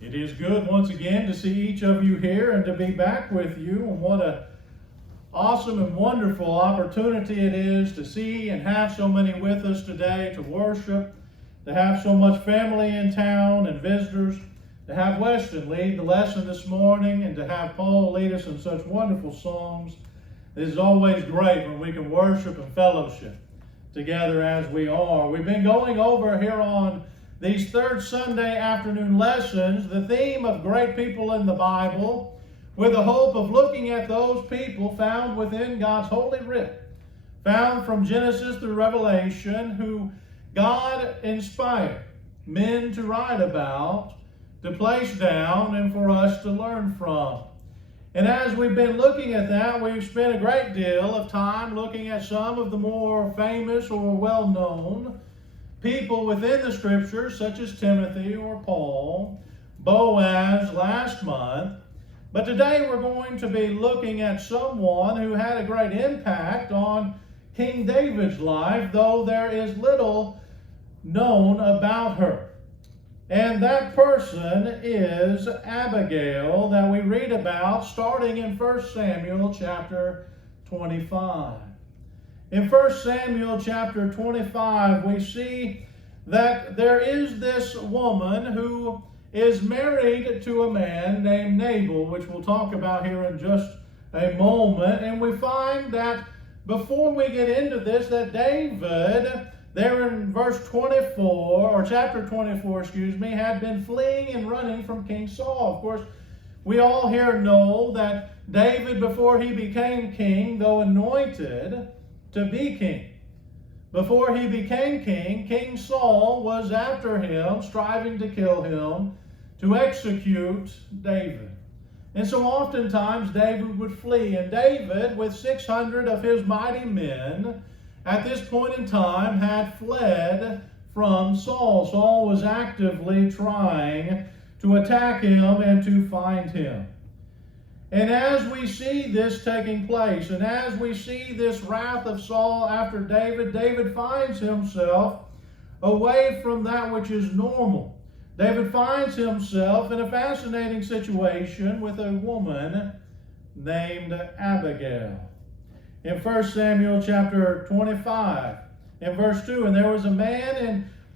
It is good once again to see each of you here and to be back with you. And what an awesome and wonderful opportunity it is to see and have so many with us today to worship, to have so much family in town and visitors, to have Weston lead the lesson this morning, and to have Paul lead us in such wonderful songs. It is always great when we can worship and fellowship together as we are. We've been going over here on these third Sunday afternoon lessons the theme of great people in the Bible, with the hope of looking at those people found within God's holy writ, found from Genesis through Revelation, who God inspired men to write about, to place down, and for us to learn from. And as we've been looking at that, we've spent a great deal of time looking at some of the more famous or well-known people within the Scriptures, such as Timothy or Paul, Boaz last month. But today we're going to be looking at someone who had a great impact on King David's life, though there is little known about her. And that person is Abigail, that we read about starting in 1 Samuel chapter 25. In 1 Samuel chapter 25, we see that there is this woman who is married to a man named Nabal, which we'll talk about here in just a moment. And we find that before we get into this, that David, there in verse 24, or chapter 24, had been fleeing and running from King Saul. Of course, we all here know that David, before he became king, though anointed to be king, before he became king, King Saul was after him, striving to kill him, to execute David. And so oftentimes David would flee, and David, with 600 of his mighty men, at this point in time had fled from Saul. Saul was actively trying to attack him and to find him. And as we see this taking place, and as we see this wrath of Saul after David, David finds himself away from that which is normal. David finds himself in a fascinating situation with a woman named Abigail. In 1 Samuel chapter 25, in verse 2, and there was a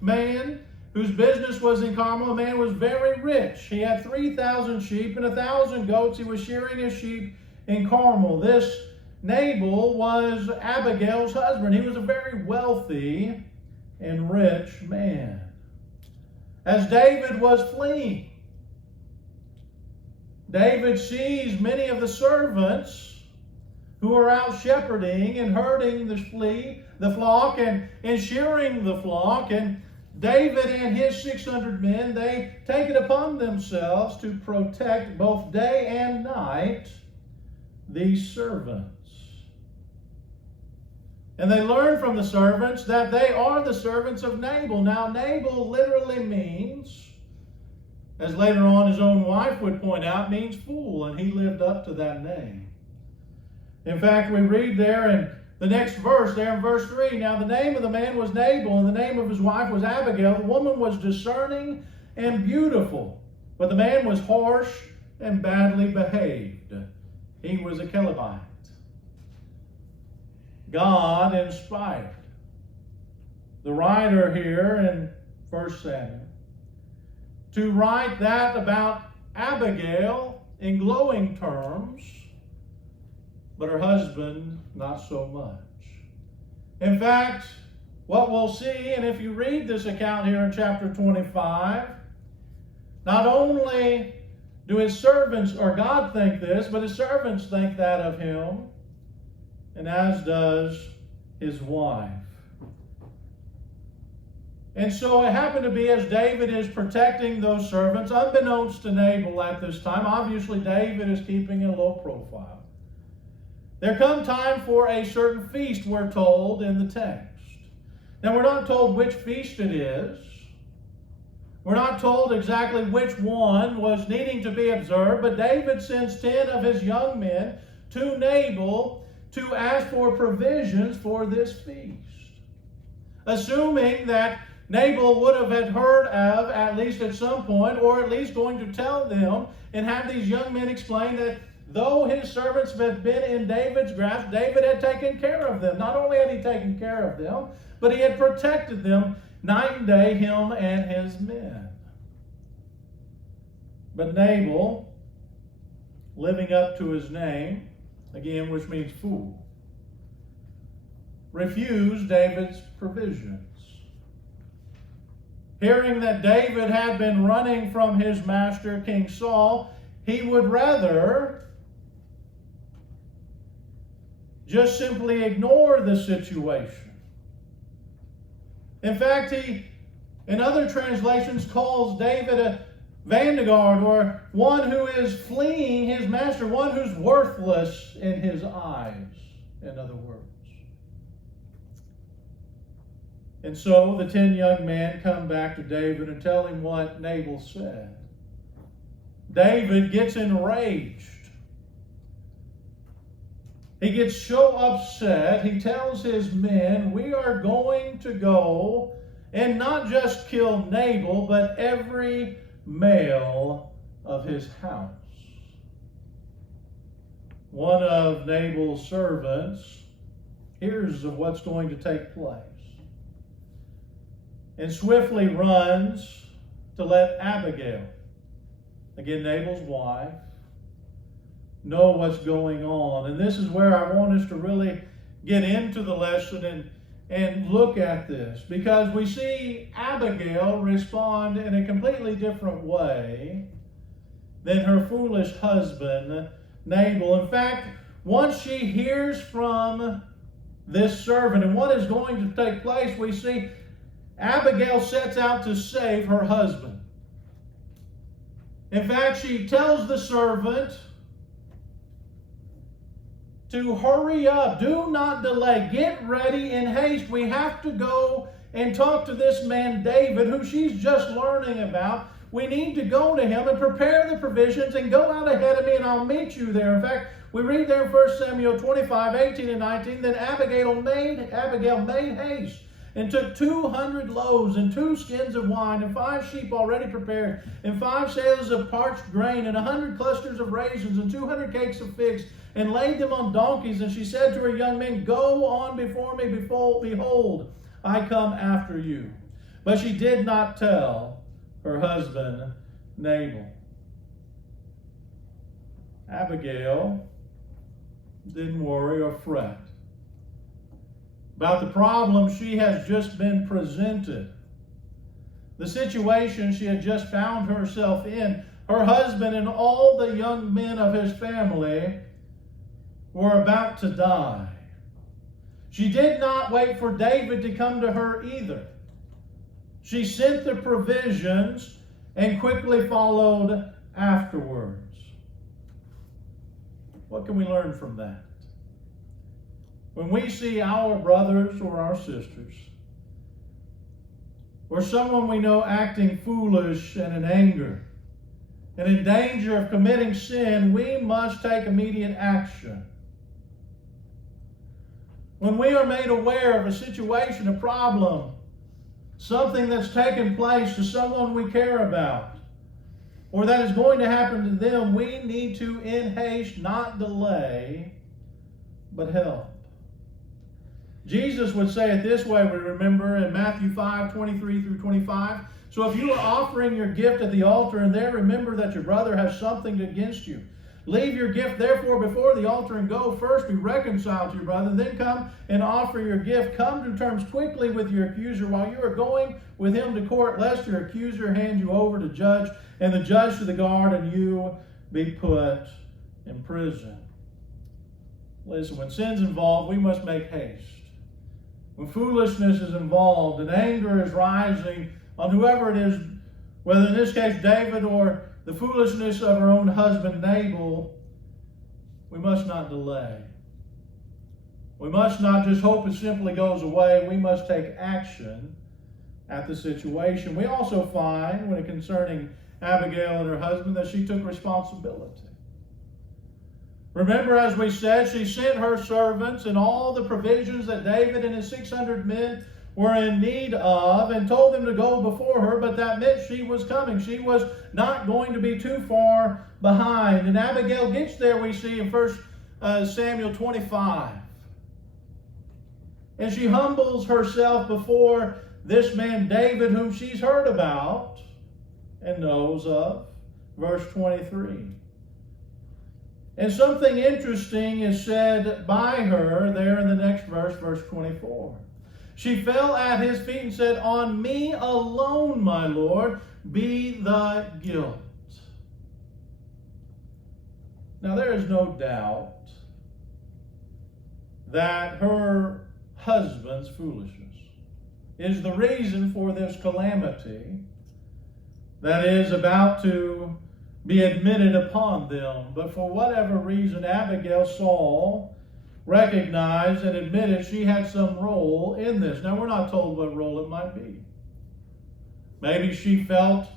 man whose business was in Carmel. A man was very rich. He had 3,000 sheep and 1,000 goats. He was shearing his sheep in Carmel. This Nabal was Abigail's husband. He was a very wealthy and rich man. As David was fleeing, David sees many of the servants who are out shepherding and herding the flock and shearing the flock. And David and his 600 men, they take it upon themselves to protect both day and night these servants. And they learn from the servants that they are the servants of Nabal. Now, Nabal literally means, as later on his own wife would point out, means fool, and he lived up to that name. In fact, we read there in the next verse, there in verse 3, now the name of the man was Nabal, and the name of his wife was Abigail. The woman was discerning and beautiful, but the man was harsh and badly behaved. He was a Calebite. God inspired the writer here in 1 Samuel to write that about Abigail in glowing terms, but her husband not so much. In fact, what we'll see, and if you read this account here in chapter 25, not only do his servants, or God, think this, but his servants think that of him, and as does his wife. And so it happened to be as David is protecting those servants, unbeknownst to Nabal at this time, obviously David is keeping a low profile. There come time for a certain feast, we're told in the text. Now, we're not told which feast it is. We're not told exactly which one was needing to be observed, but David sends 10 of his young men to Nabal to ask for provisions for this feast, assuming that Nabal would have had heard of, at least at some point, or at least going to tell them and have these young men explain that though his servants had been in David's grasp, David had taken care of them. Not only had he taken care of them, but he had protected them night and day, him and his men. But Nabal, living up to his name, again, which means fool, refused David's provisions. Hearing that David had been running from his master, King Saul, he would rather just simply ignore the situation. In fact, he, in other translations, calls David a vanguard, or one who is fleeing his master, one who's worthless in his eyes, in other words. And so the 10 young men come back to David and tell him what Nabal said. David gets enraged. He gets so upset, he tells his men, we are going to go and not just kill Nabal, but every male of his house. One of Nabal's servants hears of what's going to take place and swiftly runs to let Abigail, again Nabal's wife, know what's going on. And this is where I want us to really get into the lesson and look at this, because we see Abigail respond in a completely different way than her foolish husband Nabal. In fact, once she hears from this servant and what is going to take place, we see Abigail sets out to save her husband. In fact, she tells the servant to hurry up, do not delay, get ready in haste. We have to go and talk to this man David, who she's just learning about. We need to go to him and prepare the provisions and go out ahead of me, and I'll meet you there. In fact, we read there in 1 Samuel 25, 18 and 19, then Abigail made haste and took 200 loaves and 2 skins of wine and 5 sheep already prepared and 5 seahs of parched grain and 100 clusters of raisins and 200 cakes of figs, and laid them on donkeys. And she said to her young men, go on before me, behold, I come after you. But she did not tell her husband Nabal. Abigail didn't worry or fret about the problem she has just been presented, the situation she had just found herself in. Her husband and all the young men of his family were about to die. She did not wait for David to come to her either. She sent the provisions and quickly followed afterwards. What can we learn from that? When we see our brothers or our sisters, or someone we know acting foolish and in anger, and in danger of committing sin, we must take immediate action. When we are made aware of a situation, a problem, something that's taken place to someone we care about, or that is going to happen to them, we need to in haste, not delay, but help. Jesus would say it this way, we remember in Matthew 5, 23 through 25. So if you are offering your gift at the altar and there remember that your brother has something against you, leave your gift therefore before the altar and go first be reconciled to your brother, then come and offer your gift. Come to terms quickly with your accuser while you are going with him to court, lest your accuser hand you over to judge, and the judge to the guard, and you be put in prison. Listen, when sin's involved, we must make haste. When foolishness is involved and anger is rising on whoever it is, whether in this case David or the foolishness of her own husband Nabal, we must not delay. We must not just hope it simply goes away. We must take action at the situation. We also find, when concerning Abigail and her husband, that she took responsibility. Remember, as we said, she sent her servants and all the provisions that David and his 600 men were in need of, and told them to go before her, but that meant she was coming. She was not going to be too far behind. And Abigail gets there, we see in 1 Samuel 25. And she humbles herself before this man David, whom she's heard about and knows of. Verse 23. And something interesting is said by her there in the next verse, verse 24. She fell at his feet and said, "On me alone, my Lord, be the guilt." Now there is no doubt that her husband's foolishness is the reason for this calamity that is about to be admitted upon them. But for whatever reason, Abigail saw, recognized, and admitted she had some role in this. Now, we're not told what role it might be. Maybe she felt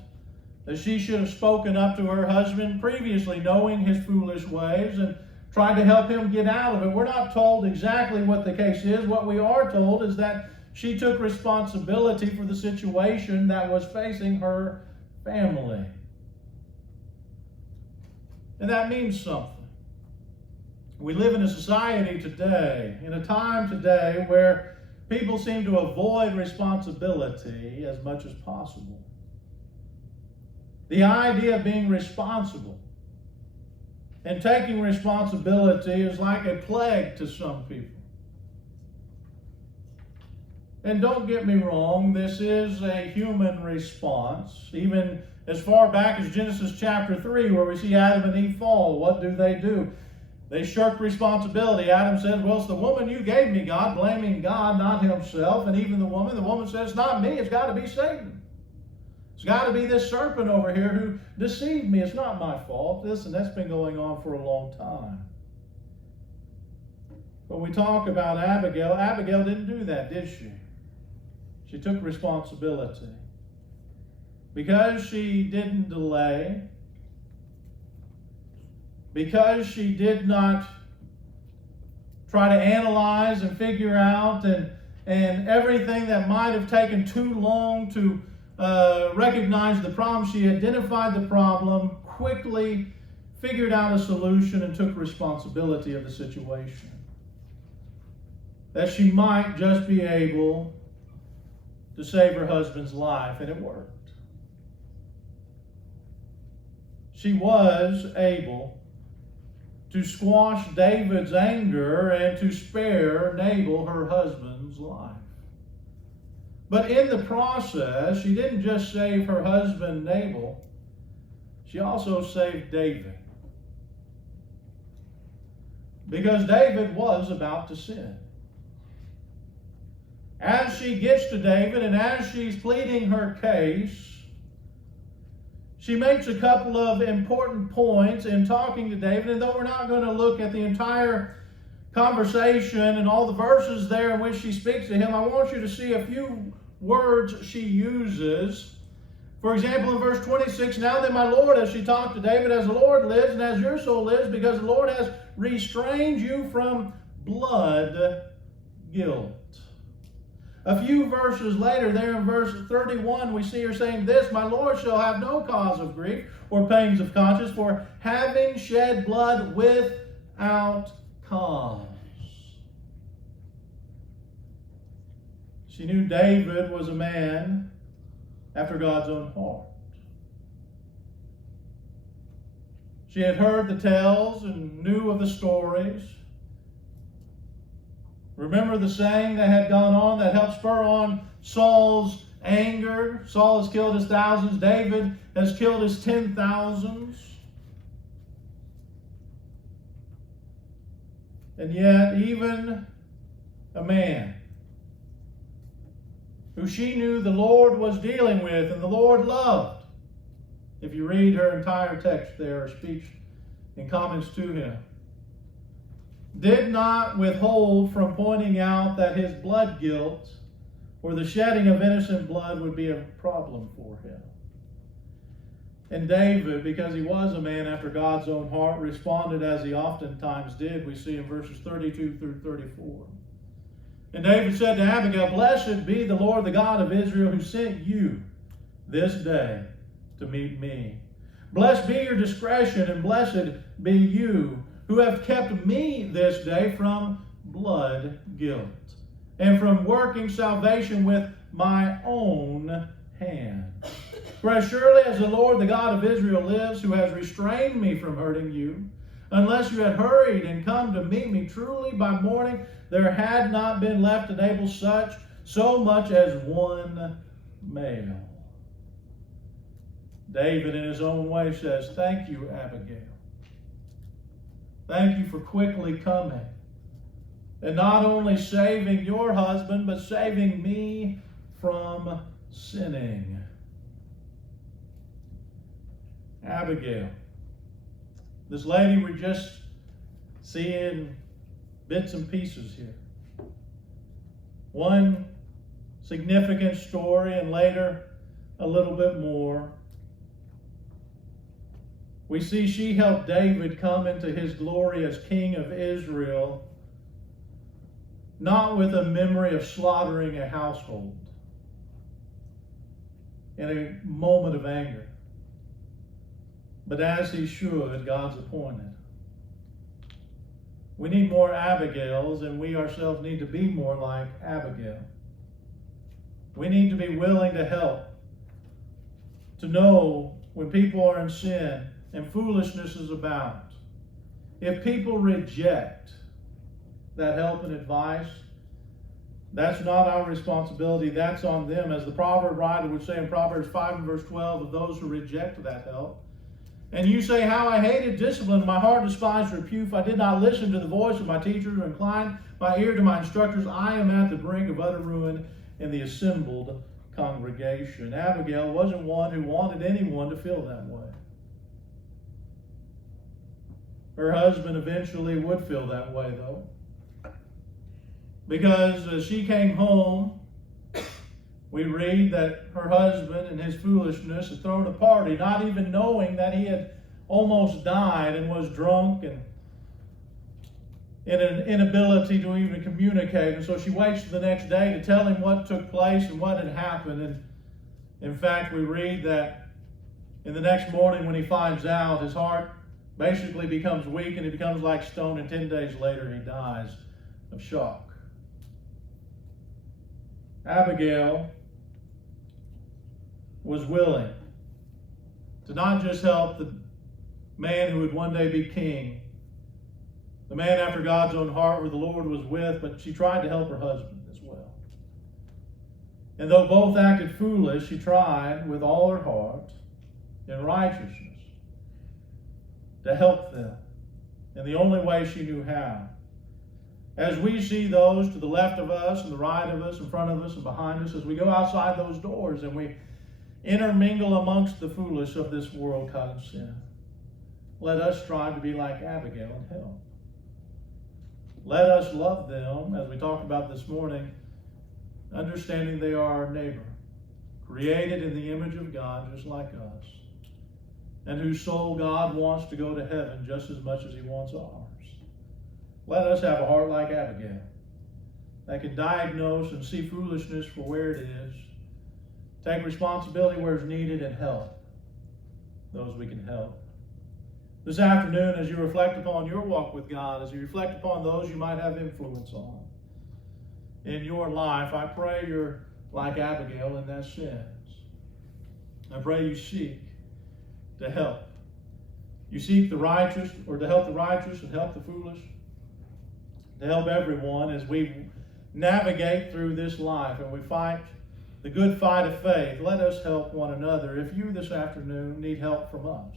that she should have spoken up to her husband previously, knowing his foolish ways, and tried to help him get out of it. We're not told exactly what the case is. What we are told is that she took responsibility for the situation that was facing her family. And that means something. We live in a society today, in a time today, where people seem to avoid responsibility as much as possible. The idea of being responsible and taking responsibility is like a plague to some people. And don't get me wrong, this is a human response. Even as far back as Genesis chapter 3, where we see Adam and Eve fall, what do? They shirk responsibility. Adam says, "Well, it's the woman you gave me, God," blaming God, not himself. And even the woman says, "It's not me, it's got to be Satan. It's got to be this serpent over here who deceived me. It's not my fault." Listen, that's been going on for a long time. But we talk about Abigail. Abigail didn't do that, did she? She took responsibility. Because she didn't delay, because she did not try to analyze and figure out and everything that might have taken too long to recognize the problem, she identified the problem, quickly figured out a solution, and took responsibility of the situation. That she might just be able to save her husband's life, and it worked. She was able to squash David's anger and to spare Nabal, her husband's life. But in the process, she didn't just save her husband Nabal, she also saved David. Because David was about to sin. As she gets to David and as she's pleading her case, she makes a couple of important points in talking to David. And though we're not going to look at the entire conversation and all the verses there in which she speaks to him, I want you to see a few words she uses. For example, in verse 26, "Now then, my Lord," as she talked to David, "as the Lord lives and as your soul lives, because the Lord has restrained you from blood guilt." A few verses later, there in verse 31, we see her saying this, "My Lord shall have no cause of grief or pangs of conscience for having shed blood without cause." She knew David was a man after God's own heart. She had heard the tales and knew of the stories. Remember the saying that had gone on that helped spur on Saul's anger? Saul has killed his thousands. David has killed his 10,000s. And yet, even a man who she knew the Lord was dealing with and the Lord loved, if you read her entire text there, her speech and comments to him, did not withhold from pointing out that his blood guilt or the shedding of innocent blood would be a problem for him. And David, because he was a man after God's own heart, responded as he oftentimes did. We see in verses 32 through 34. And David said to Abigail, "Blessed be the Lord, the God of Israel, who sent you this day to meet me. Blessed be your discretion, and blessed be you who have kept me this day from blood guilt, and from working salvation with my own hand. For as surely as the Lord, the God of Israel, lives, who has restrained me from hurting you, unless you had hurried and come to meet me, truly by morning there had not been left in Abel so much as one male." David, in his own way, says, "Thank you, Abigail. Thank you for quickly coming and not only saving your husband, but saving me from sinning." Abigail, this lady we're just seeing bits and pieces here. One significant story, and later a little bit more. We see she helped David come into his glory as king of Israel, not with a memory of slaughtering a household in a moment of anger, but as he should, God's appointed. We need more Abigails, and we ourselves need to be more like Abigail. We need to be willing to help, to know when people are in sin and foolishness is about. If people reject that help and advice, that's not our responsibility, that's on them. As the proverb writer would say in Proverbs 5 and verse 12, of those who reject that help. "And you say, how I hated discipline, my heart despised reproof. I did not listen to the voice of my teachers or incline my ear to my instructors. I am at the brink of utter ruin in the assembled congregation." Abigail wasn't one who wanted anyone to feel that way. Her husband eventually would feel that way, though, because as she came home, we read that her husband in his foolishness had thrown a party, not even knowing that he had almost died and was drunk and in an inability to even communicate. And so she waits the next day to tell him what took place and what had happened. And in fact, we read that in the next morning when he finds out, his heart basically becomes weak and he becomes like stone, and 10 days later he dies of shock. Abigail was willing to not just help the man who would one day be king, the man after God's own heart where the Lord was with, but she tried to help her husband as well. And though both acted foolish, she tried with all her heart in righteousness to help them in the only way she knew how. As we see those to the left of us and the right of us, in front of us and behind us, as we go outside those doors and we intermingle amongst the foolish of this world caught in sin, let us strive to be like Abigail and help. Let us love them, as we talked about this morning, understanding they are our neighbor, created in the image of God just like us, and whose soul God wants to go to heaven just as much as he wants ours. Let us have a heart like Abigail that can diagnose and see foolishness for where it is, take responsibility where it's needed, and help those we can help. This afternoon, as you reflect upon your walk with God, as you reflect upon those you might have influence on in your life, I pray you're like Abigail in that sense. I pray you seek to help. You seek the righteous, or to help the righteous and help the foolish, to help everyone as we navigate through this life and we fight the good fight of faith. Let us help one another. If you this afternoon need help from us,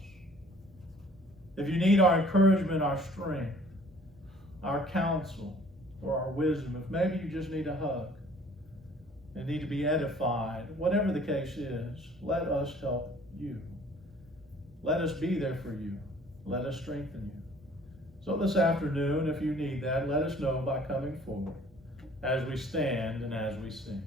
if you need our encouragement, our strength, our counsel, or our wisdom, if maybe you just need a hug and need to be edified, whatever the case is, let us help you. Let us be there for you. Let us strengthen you. So this afternoon, if you need that, let us know by coming forward as we stand and as we sing.